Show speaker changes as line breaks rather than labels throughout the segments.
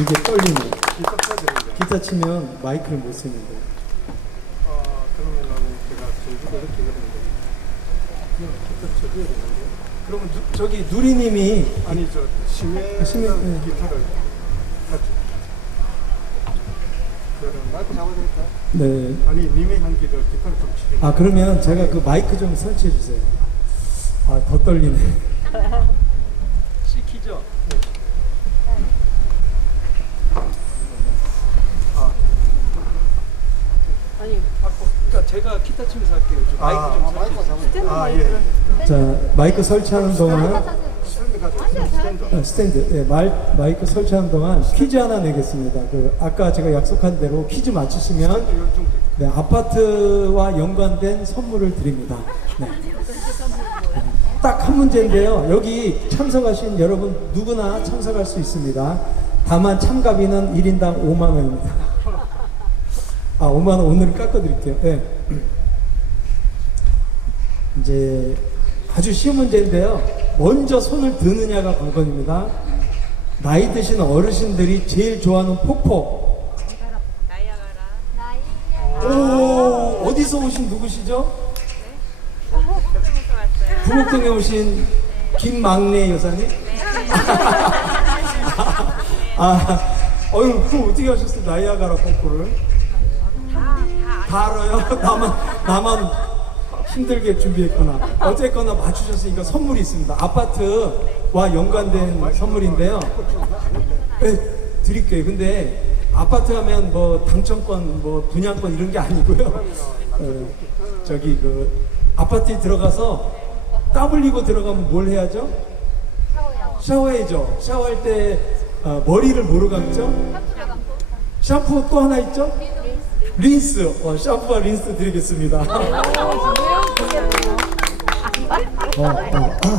이게 떨리네.
기타 쳐야 되는데.
기타 치면 마이크를 못 쓰는데.
아, 그러면은 제가 제주도 이렇게 그러는데. 그냥 기타 쳐줘야 되는데.
그러면 누, 저기 누리님이
아니, 저, 심해,
아, 심해, 네.
기타를 같이. 그럼 마이크 잡아야 될까?
네.
아니, 님의 향기를 기타를 좀 치게.
아 그러면 제가 그 마이크 좀 설치해 주세요. 아 더 떨리네. 시키죠.
아,
아니
그러니까 제가 기타 치면서 할게요. 좀 마이크 좀 설치해 주세요.
아, 예. 예.
자 마이크 설치하는 동안
스탠드 가지고 스탠드.
어, 스탠드 예, 말, 마이크 설치하는 동안 퀴즈 하나 내겠습니다. 그 아까 제가 약속한 대로 퀴즈 맞히시면
열중
네, 아파트와 연관된 선물을 드립니다. 네. 딱 한 문제인데요. 여기 참석하신 여러분 누구나 참석할 수 있습니다. 다만 참가비는 1인당 5만 원입니다. 아, 5만 원 오늘 깎아드릴게요. 네. 이제 아주 쉬운 문제인데요. 먼저 손을 드느냐가 관건입니다. 나이 드신 어르신들이 제일 좋아하는 폭포. 오, 어디서 오신 누구시죠? 부곡동에 오신 김막내 여사님? 아, 어휴, 그럼 어떻게 하셨어요? 나이아가라 폭포를? 다 알아요? 나만, 나만 힘들게 준비했구나. 어쨌거나 맞추셨으니까 선물이 있습니다. 아파트와 연관된 선물인데요. 네, 드릴게요. 근데 아파트 하면 뭐 당첨권, 뭐 분양권 이런 게 아니고요. 어, 저기 그 아파트에 들어가서 땀 흘리고 들어가면 뭘 해야죠? 샤워해야죠. 샤워할 때 어, 머리를 뭐로 감죠? 샴푸 또 하나 있죠? 린스. 어, 샴푸와 린스 드리겠습니다. 어, 어, 아.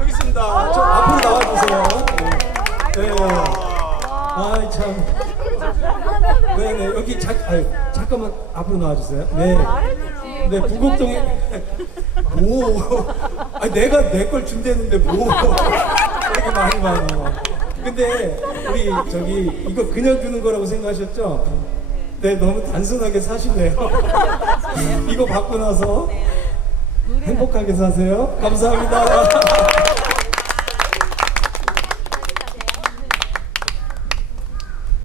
여기 있습니다. 저 앞으로 나와주세요. 네. 네. 아이 참. 네네 여기 잠 아유, 잠깐만 앞으로 나와주세요. 네. 네 부곡동에 뭐? 아 내가 내 걸 준대는데 뭐? 이렇게 많이 많어. 근데 우리 저기 이거 그냥 주는 거라고 생각하셨죠? 네 너무 단순하게 사시네요. 이거 받고 나서 행복하게 사세요. 감사합니다.